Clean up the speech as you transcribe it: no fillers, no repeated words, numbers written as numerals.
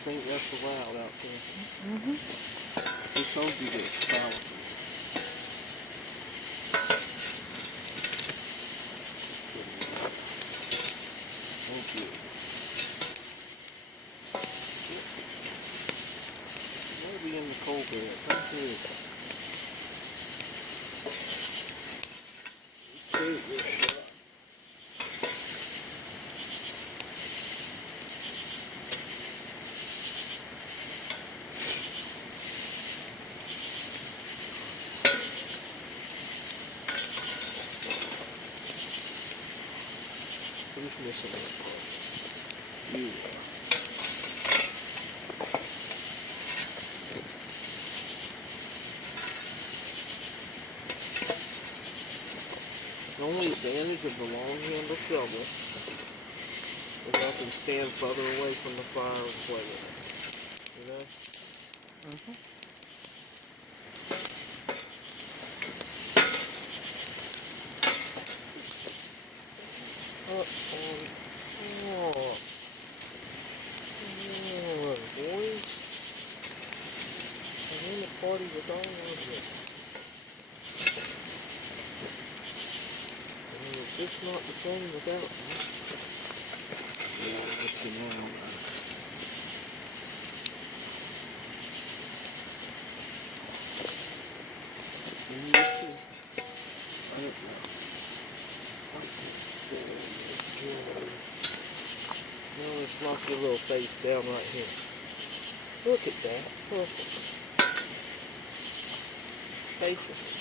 think that's allowed out there. Mm-hmm. Who told you this, Allison? Thank you. Maybe in the cold bed. Come here. Take this shot. Who's missing that part? You are. The only advantage of the long-handle shovel is I can stand further away from the fire and play with it. You know? Mm-hmm. Up on. Oh. Oh, boys. I'm in the party with all of you. It's just not the same without me. Yeah, I'll let you know. And you too. I don't know. Now let's knock your little face down right here. Look at that. Perfect. Patience.